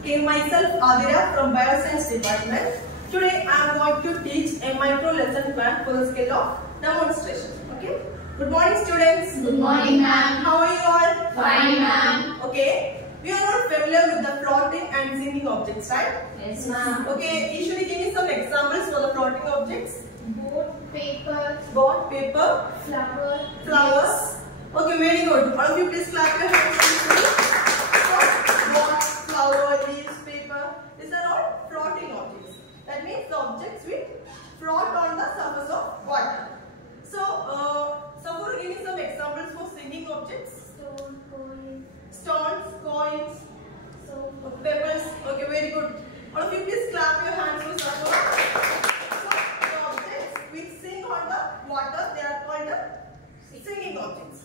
Okay, myself Adira from Bioscience Department. Today I am going to teach a micro lesson plan for the skill of demonstration. Okay. Good morning, students. Good morning, ma'am. How are you all? Fine, ma'am. Okay. We are all familiar with the floating and sinking objects, right? Yes, ma'am. Okay. Usually, give me some examples for the floating objects. Board, paper, flower, flower, flowers. Okay, very good. All of you, please clap your hands. Board, flower, leaves, paper. These are all floating objects. That means the objects will float on the surface of water. So, Safur, give me some examples for sinking objects. stone, coin, Stones, coins, soap, pebbles. Okay, very good. All of you, please clap your hands for Safur. So, the objects which sink on the water, they are called the sinking objects.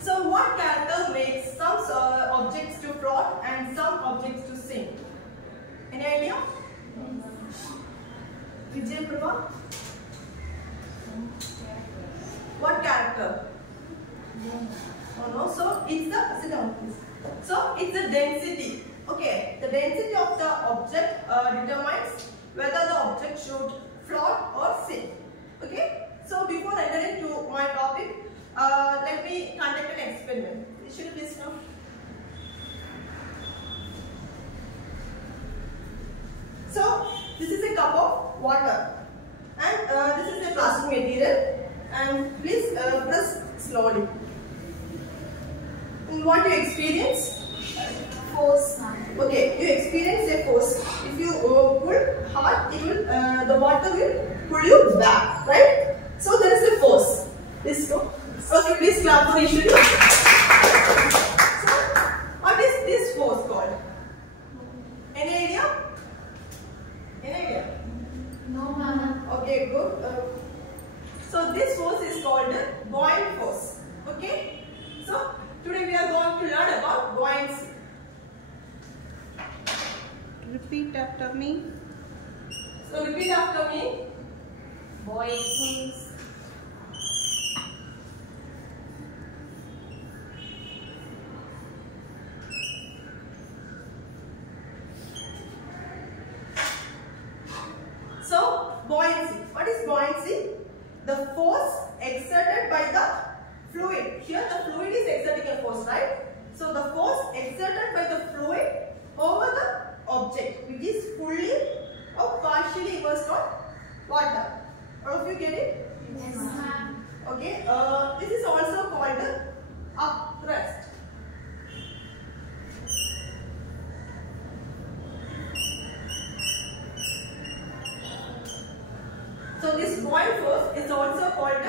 So, what character makes some objects to float and some objects to sink? Any idea? Vijay Prabha? What character? Oh no, so it's the, sit down please. So it's the density. Okay, the density of the object determines whether the object should float or sink. Okay, so before entering to my topic, let me conduct an experiment. Should you please know? So this is a cup of water and this is a plastic material, and please press slowly. And what you experience? force, ma'am. Okay, you experience a force. If you pull hard, it will the water will pull you back, right? So there is a force. Please go. Okay, please clap for Ishwari. So what is this force called? Any idea? Any idea? No, ma'am. Okay, good. So this force is called the buoyant force. Okay. So today we are going to learn about buoyancy. Repeat after me. So repeat after me. Buoyancy. So buoyancy. What is buoyancy? The force exerted by the fluid. Here the fluid is exerting a force, right? So the force exerted by the fluid over the object, which is fully or partially immersed on water. All of you get it? Yes, ma'am. Okay. This is also called upthrust. So this buoyant force is also called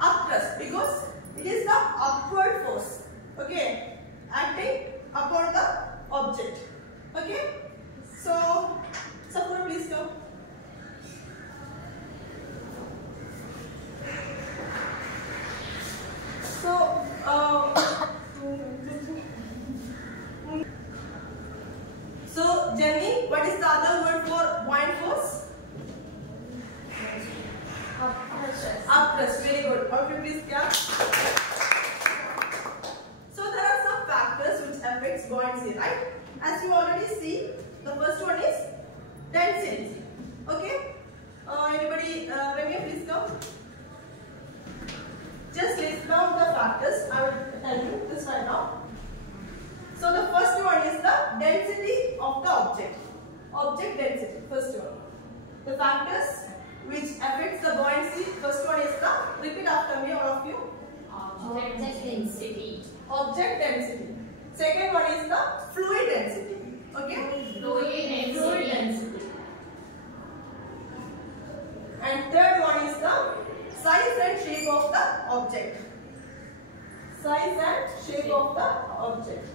upthrust because it is the upward force, okay, acting upon the object. Okay. So Sakura, please go. So so Jenny, what is the other word for buoyant force? Upthrust. Very good. All of you please clap. So there are some factors which affects buoyancy, right? As you already see, the first one is density. Okay. Anybody? Ramya, please come. Just list down the factors. I will tell you this right now. So the first one is the density of the object. Object density. First one. The factors which affects the buoyancy. First one is the, repeat after me all of you. Object density. Object density. Second one is the fluid density. Okay? Fluid density. And third one is the size and shape of the object. Size and shape of the object.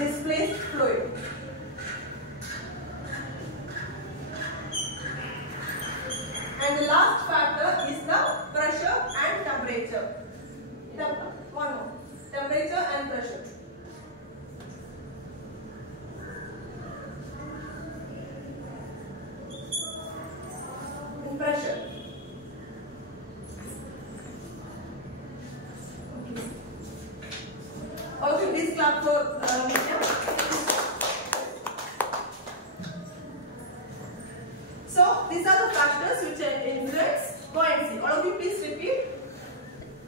displaced fluid. And the last factor is the pressure and temperature. One more. Temperature and pressure. Pressure. Also, please clap for Nitya. So, these are the factors which influence buoyancy. All of you, please repeat.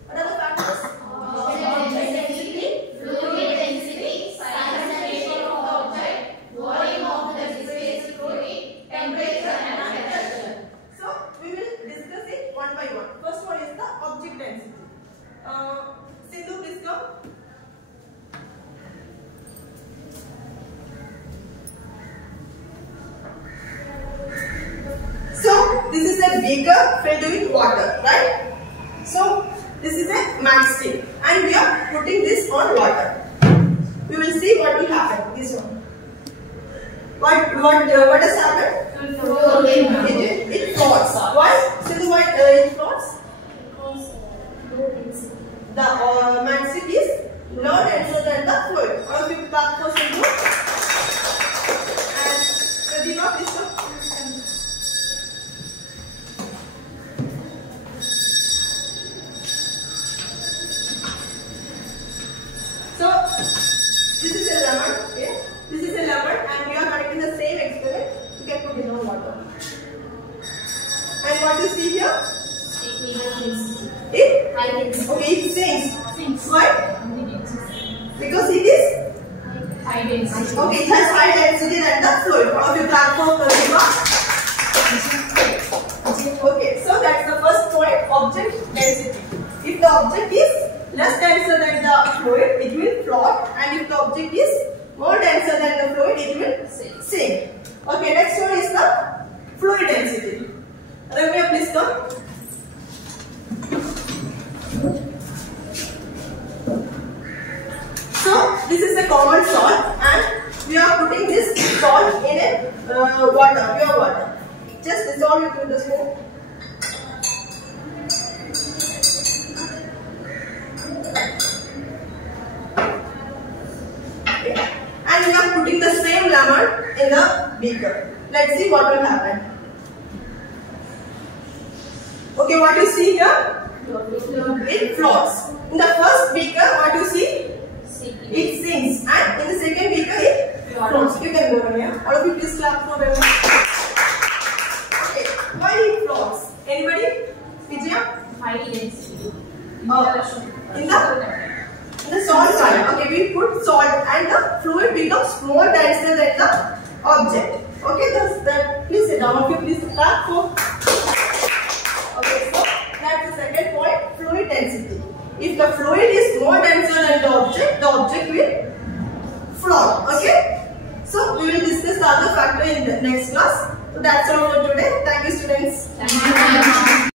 What are the factors? Object density, fluid density, size and ratio of the object, volume of the displaced fluid, temperature and pressure. So, we will discuss it one by one. First one is the object density. Sindhu, please come. So, this is a beaker filled with water, right? So, this is a matchstick and we are putting this on water. We will see what will happen. This one. What has happened? It floats. Why? Sindhu, why it floats? The matchstick is no denser than the fluid. All of you clap for Sindhu. And Pradima, please come. So, this is a lemon. Okay? This is a lemon, and we are conducting the same experiment. You can put it on water. And what you see here? It sinks. Why? Because it is High density. okay. It has high density than the fluid. All of you clap for Pradima. Okay, so that's the first point. Object density. If the object is less denser than the fluid, it will float, and if the object is more denser than the fluid, it will sink. Okay, next one is the fluid density. Ramya, please come. So, this is a common salt, and we are putting this salt in a water, pure water. Just dissolve it in the spoon. And we are putting the same lemon in the beaker. Let's see what will happen. Okay, what you see here? It floats. In the first beaker, what you see? It sinks. And in the second beaker, it floats. You can go on here. All of you, please clap for them. Okay, why it floats? Anybody? Vijaya? High density. In the salt side, okay, we put salt and the fluid becomes more denser than the object. Okay, please sit down. Okay, please clap for. Okay, so that's the second point, fluid density. If the fluid is more denser than the object will float. Okay, so we will discuss the other factor in the next class. So that's all for today. Thank you, students. Thank you.